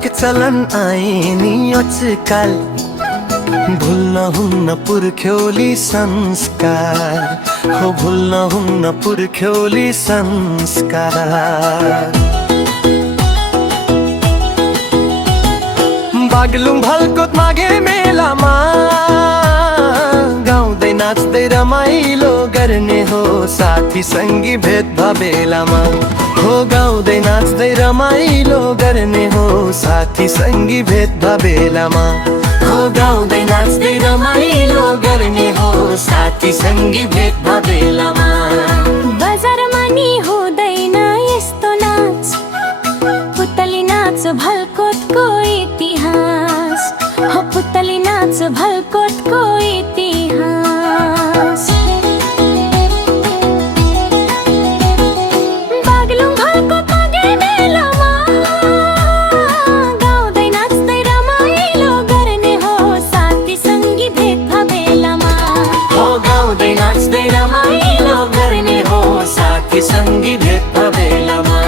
एक चलन आए नि आजकाल, भुल्न हुन्न पुर्ख्यौली संस्कार हो, भुल्न हुन्न पुर्ख्यौली संस्कार। बागलुङ भलकोट माघे मेलामा गाउँदै नाच्दै रमाइलो गर्ने हो, साथी सङ्गी भेटभा बेलामा हो, गाउँदै नाच्दै रमाइलो गर्ने हो, साथी सङ्गी भेटभा बेलामा हो, गाउँदै नाच्दै रमाइलो गर्ने हो, साथी सङ्गी भेटभा बेलामा। बजारमा नि हुँदैन यस्तो नाच, पुतली नाच भलकोटको इतिहास हो, पुतली नाच भलकोटको इतिहास। बागलुङ भलकोट माघे मेलामा गाउँदै नाच्दै रमाइलो गर्ने हो, साथी सङ्गी भेटभा बेलामा हो, गाउँदै नाच्दै रमाइलो गर्ने हो, साथी सङ्गी भेटभा बेलामा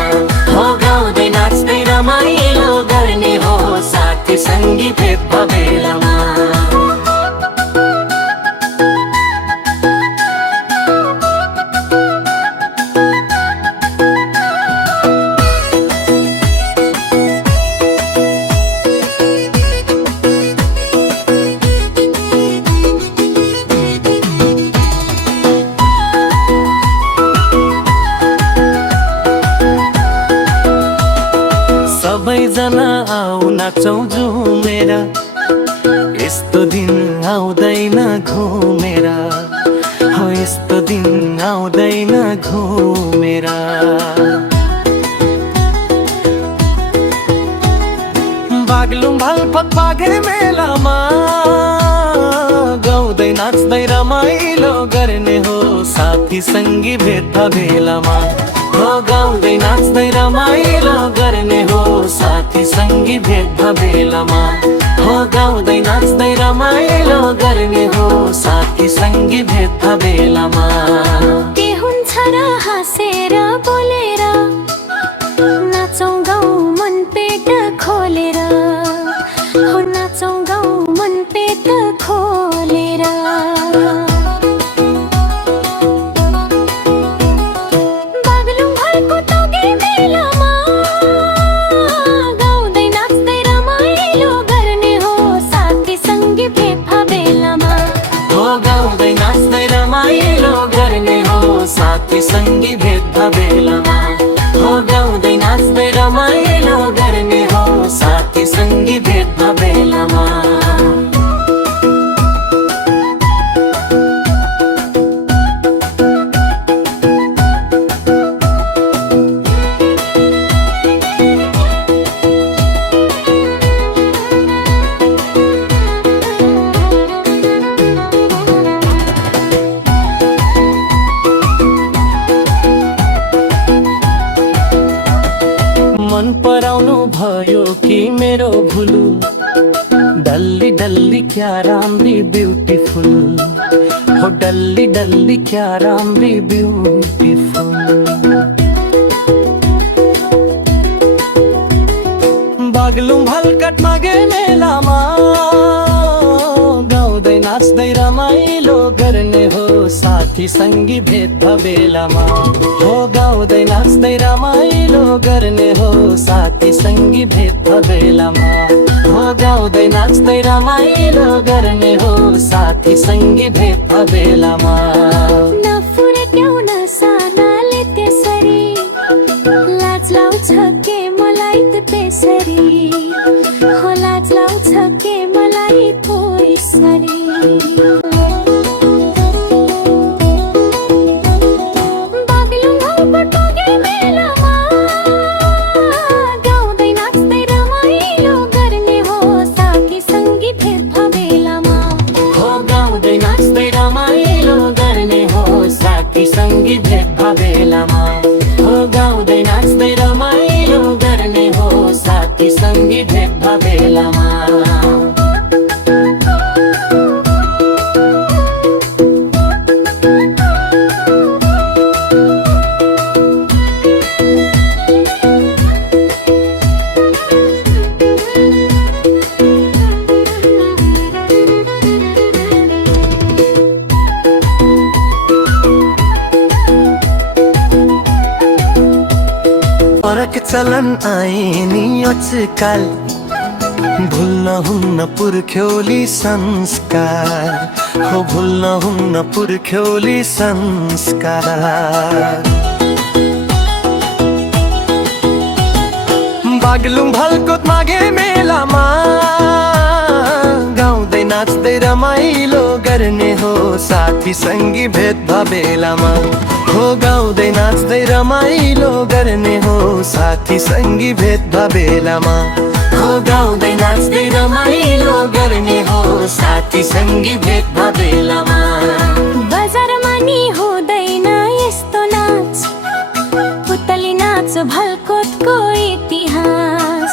हो, गाउँदै नाच्दै रमाइलो गर्ने हो, साथी सङ्गी भेटभा बेलामा। सबैजना आऊ नाचौँ झुमेर, यस्तो दिन आउँदैन घुमेर हो, यस्तो दिन आउँदैन घुमेर। बागलुङ भलकोट माघे मेलामा गाउँदै नाच्दै रमाइलो गर्ने हो, साथी सङ्गी भेटभा बेलामा हो, गाउँदै नाच्दै रमाइलो गर्ने हो, साथी सङ्गी भेटभा बेलामा हो, गाउँदै नाच्दै रमाइलो गर्ने हो, साथी सङ्गी भेटभा बेलामा। के हुन्छ र हाँसेर बोलेर नाचौँ गाउँ मन पेट खोलेर हो, नाचौँ गाउँ मन पेट खोलेर। बागलुङ भलकोट माघे मेलामा गाउँदै नाच्दै रमाइलो गर्ने हो, साथी सङ्गी भेटभा बेलामा हो, गाउँदै नाच्दै रमाइलो गर्ने हो, साथी सङ्गी भेटभा बेलामा हो, गाउँदै नाच्दै रमाइलो गर्ने हो, साथी सङ्गी भेटभा बेलामा। मन पराउनु भयो कि मेरो भुल, डल्ली डल्ली क्या राम्री ब्युटिफुल हो, डल्ली डल्ली क्या राम्री ब्युटिफुल। बागलुङ भलकोट माघे मेलामा गाउँदै नाच्दै रमाइलो गर्ने हो, साथी सङ्गी भेटभा बेलामा हो, गाउँदै नाच्दै रमाइलो गर्ने हो, साथी सङ्गी भेटभा बेलामा हो, गाउँदै नाच्दै रमाइलो गर्ने हो, साथी सङ्गी भेटभा बेलामा। नफुर्क्याउ न सानाले त्यसरी, लाज लाउँछ के मलाई त त्यसरी हो, लाज लाउँछ के मलाई पो यसरी। बागलुङ भलकोट माघे मेलामा गाउँदै नाच्दै रमाइलो गर्ने हो, साथी सङ्गी भेटभा बेलामा हो, गाउँदै नाच्दै रमाइलो गर्ने हो, साथी सङ्गी भेटभा बेलामा हो, गाउँदै नाच्दै रमाइलो गर्ने हो, साथी सङ्गी भेटभा बेलामा। चलन आए नि आजकल भुल्न हुन्न पुर्ख्यौली संस्कार हो भुल्न हुन्न पुर्ख्यौली संस्कार बागलुङ भलकोट माघे मेलामा गाउँदै नाच्दै रमाइलो गर्ने हो साथी सङ्गी भेट भबेलामा हो गाउँदै नाच्दै रमाइलो गर्ने हो साथी सङ्गी भेट भबेलामा हो गाउँदै नाच्दै रमाइलो गर्ने हो साथी सङ्गी भेट भबेलामा बजारमा नि हुँदैन यस्तो नाच पुतली नाच भलकोटको इतिहास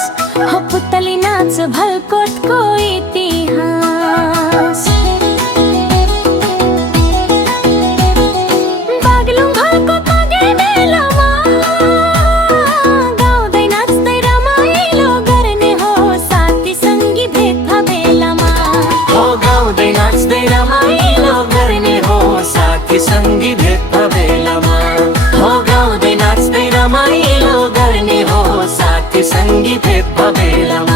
हो पुतली नाच भलकोटको इतिहास बागलुङ भलकोट माघे मेलामा गाउँदै नाच्दै रमाइलो गर्ने हो साथी सङ्गी भेट भबेलामा हो गाउँदै नाच्दै रमाइलो गर्ने हो साथी सङ्गी भेट भबेलामा हो गाउँदै नाच्दै रमाइलो गर्ने हो साथी सङ्गी भेट भबेलामा